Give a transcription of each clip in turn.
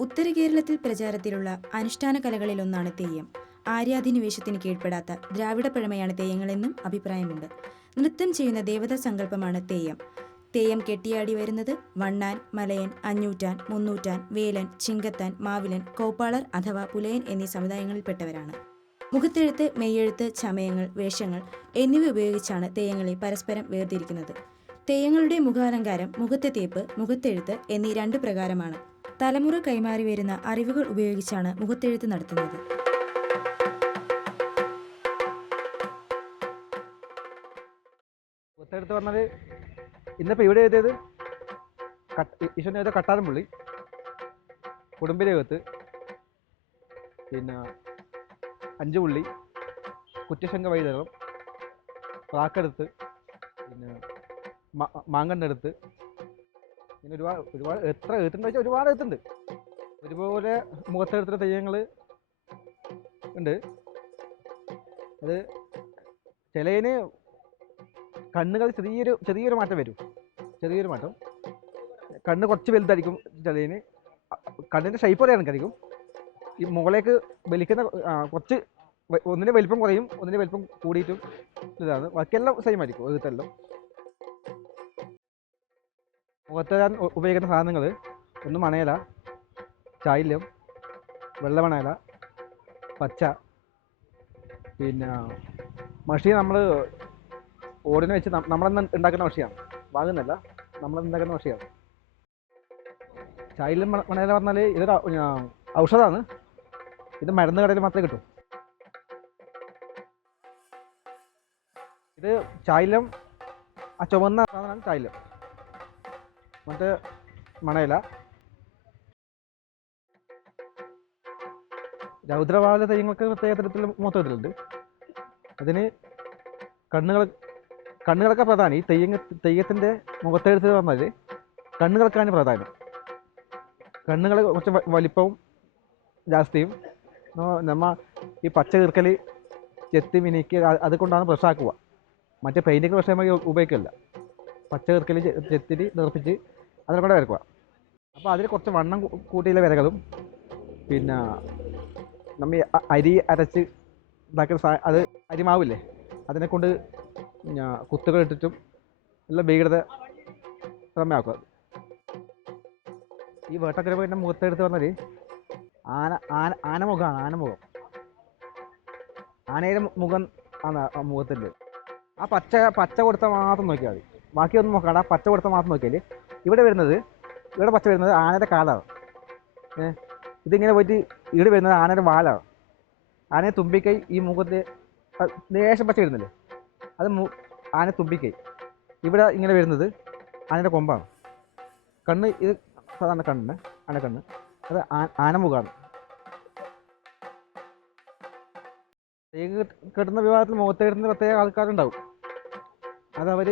ഉത്തര കേരളത്തിൽ പ്രചാരത്തിലുള്ള അനുഷ്ഠാന കലകളിലൊന്നാണ് തെയ്യം. ആര്യാധിനിവേശത്തിന് കീഴ്പ്പെടാത്ത ദ്രാവിഡ പഴമയാണ് തെയ്യങ്ങളെന്നും അഭിപ്രായമുണ്ട്. നൃത്തം ചെയ്യുന്ന ദേവതാ സങ്കല്പമാണ് തെയ്യം. തെയ്യം കെട്ടിയാടി വരുന്നത് വണ്ണാൻ മലയൻ അഞ്ഞൂറ്റാൻ മുന്നൂറ്റാൻ വേലൻ ചിങ്കത്താൻ മാവിലൻ കോപ്പാളർ അഥവാ പുലയൻ എന്നീ സമുദായങ്ങളിൽപ്പെട്ടവരാണ്. മുഖത്തെഴുത്ത് മെയ്യെഴുത്ത് ചമയങ്ങൾ വേഷങ്ങൾ എന്നിവ ഉപയോഗിച്ചാണ് തെയ്യങ്ങളെ പരസ്പരം വേർതിരിക്കുന്നത്. തെയ്യങ്ങളുടെ മുഖാലങ്കാരം മുഖത്തെ തേപ്പ് മുഖത്തെഴുത്ത് എന്നീ രണ്ട് പ്രകാരമാണ്. തലമുറ കൈമാറി വരുന്ന അറിവുകൾ ഉപയോഗിച്ചാണ് മുഖത്തെഴുത്ത് നടത്തുന്നത്. മുഖത്തെഴുത്ത് പറഞ്ഞാൽ ഇന്നിപ്പോൾ ഇവിടെ എഴുതിയത് ഈശ്വരൻ എഴുതിയ കട്ടാരം പുള്ളി കുടുംബരകത്ത് പിന്നെ അഞ്ചു പുള്ളി കുറ്റശങ്ക വൈതകം പ്രാക്കെടുത്ത് പിന്നെ മാങ്കണ്ണെടുത്ത് ഇങ്ങനെ ഒരുപാട് ഒരുപാട് എത്ര എഴുത്തുണ്ട് വെച്ചാൽ ഒരുപാട് എഴുത്തുണ്ട്. ഒരുപോലെ മുഖത്തെടുത്തിട്ട് തെയ്യങ്ങൾ ഉണ്ട് അത് ചിലതിന് കണ്ണുകൾ ചെറിയൊരു ചെറിയൊരു മാറ്റം വരും. ചെറിയൊരു മാറ്റം. കണ്ണ് കുറച്ച് വലുതായിരിക്കും ചിലതിന് കണ്ണിന്റെ ഷേപ്പ് പറയാൻ കണക്കായിരിക്കും ഈ മുകളിലേക്ക് വലിക്കുന്ന കുറച്ച് ഒന്നിന്റെ വലിപ്പം കുറയും ഒന്നിന്റെ വലിപ്പം കൂടിയിട്ടും ഇതാണ്. ബാക്കിയെല്ലാം സെയിം ആയിരിക്കും എഴുത്തെല്ലാം. മുഖത്തെഴുതാൻ ഉ- ഉപയോഗിക്കുന്ന സാധനങ്ങൾ ഒന്ന് മണയില ചായല്യം വെള്ളമണയില പച്ച പിന്നെ മഷി നമ്മൾ ഓടിനെ വെച്ച് നമ്മളെന്ന് ഉണ്ടാക്കുന്ന മഷിയാണ് വാങ്ങുന്നല്ല നമ്മളന്ന് ഉണ്ടാക്കുന്ന മഷിയാണ് ചായലും മണയില പറഞ്ഞാൽ ഇതൊരു ഔഷധമാണ് ഇത് മരുന്ന് കടയിൽ മാത്രമേ കിട്ടൂ. ഇത് ചായലം ആ ചുവന്ന സാധനമാണ് ചായലം മറ്റേ മണയില. രൗദ്രവാല തെയ്യങ്ങൾക്ക് പ്രത്യേക തരത്തിൽ മൊത്തത്തിലുണ്ട് അതിന് കണ്ണുകൾ കണ്ണുകളൊക്കെ പ്രധാനം. ഈ തെയ്യങ്ങ തെയ്യത്തിന്റെ മുഖത്തെഴുത്തിൽ വന്നാൽ കണ്ണുകൾക്കാണ് പ്രധാനം. കണ്ണുകൾ കുറച്ച് വലിപ്പവും ജാസ്തിയും. നമ്മ ഈ പച്ച കീർക്കൽ ചെത്തി മിനിക്ക് അതുകൊണ്ടാണ് അത് കൊണ്ടാണ് ബ്രഷാക്കുക മറ്റേ പെയിന്റിങ് ബ്രഷ് നമ്മൾ ഉപയോഗിക്കില്ല പച്ച കീർക്കൽ ചെത്തിരി നിർപ്പിച്ച് കൂടെ വരക്കുക. അപ്പോൾ അതിൽ കുറച്ച് വണ്ണം കൂട്ടിയുള്ള വിരകളും പിന്നെ നമ്മൾ അരി അരച്ച് ഉണ്ടാക്കുന്ന സാ അത് അരിമാവില്ലേ? അതിനെ കൊണ്ട് കുത്തുകൾ ഇട്ടിട്ടും എല്ലാം ഭീകരത സമയമാക്കുക ഈ വേട്ടക്കരപ്പന്റെ മുഖത്തെടുത്ത് പറഞ്ഞാൽ ആന ആന ആനമുഖമാണ് ആനമുഖം. ആനയുടെ മുഖം ആണ് മുഖത്തിന്റെ. ആ പച്ച പച്ച കൊടുത്ത മാത്രം നോക്കിയാൽ മതി. ബാക്കിയൊന്നും നോക്കാണ്ട് ആ പച്ച കൊടുത്ത മാത്രം നോക്കിയാൽ ഇവിടെ വരുന്നത് ഇവിടെ പച്ച വരുന്നത് ആനയുടെ കാലാണ്. ഏ ഇതിങ്ങനെ പോയിട്ട് ഇവിടെ വരുന്നത് ആനയുടെ വാലാണ്. ആനയെ തുമ്പിക്കൈ ഈ മുഖത്ത് ലേശം പച്ച വരുന്നില്ലേ? അത് മു- ആന തുമ്പിക്കൈ. ഇവിടെ ഇങ്ങനെ വരുന്നത് ആനയുടെ കൊമ്പാണ്. കണ്ണ് ഇത് സാധാരണ കണ്ണ് ആനക്കണ്ണ് അത് ആ- ആനമുഖമാണ് കെട്ടുന്ന വിവാഹത്തിൽ മുഖത്ത് കെട്ടുന്ന പ്രത്യേക ആൾക്കാരുണ്ടാവും. അതവർ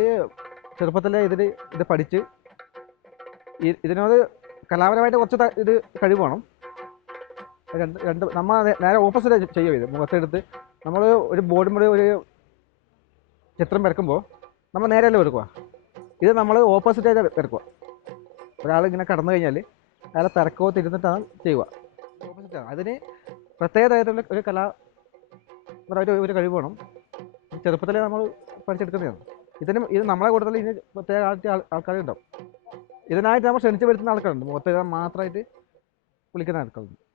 ചെറുപ്പത്തിലെ ഇതിൽ ഇത് പഠിച്ച് ഇതിനോട് കലാപരമായിട്ട് കുറച്ച് ഇത് കഴിവ് വേണം. രണ്ട് രണ്ട് നമ്മൾ നേരെ ഓപ്പോസിറ്റ് ചെയ്യുക ഇത്. മുഖത്തെടുത്ത് നമ്മൾ ഒരു ബോർഡിൽ ഒരു ചിത്രം വരക്കുമ്പോൾ നമ്മൾ നേരെയല്ലേ വരക്കുക ഇത് നമ്മൾ ഓപ്പോസിറ്റ് ആയിട്ട് വരക്കുക ഒരാൾ ഇങ്ങനെ കടന്നു കഴിഞ്ഞാൽ അയാളെ തിരക്കോ തിരുന്നിട്ടാണ് ചെയ്യുക ഓപ്പോസിറ്റാണ് അതിന് പ്രത്യേക തരത്തിലുള്ള ഒരു കലാ ഒരു ഒരു കഴിവ് വേണം. ചെറുപ്പത്തിലേ നമ്മൾ പഠിച്ചെടുക്കുന്നതാണ്. ഇതിന് ഇത് നമ്മളെ കൂടുതൽ ഇതിന് പ്രത്യേക ആൾ ആൾക്കാരുണ്ടാവും. ഇതിനായിട്ട് നമ്മൾ ക്ഷണിച്ച് വരുത്തുന്ന ആൾക്കാരുണ്ട്. മുഖത്ത് മാത്രമായിട്ട് വിളിക്കുന്ന ആൾക്കാരുണ്ട്.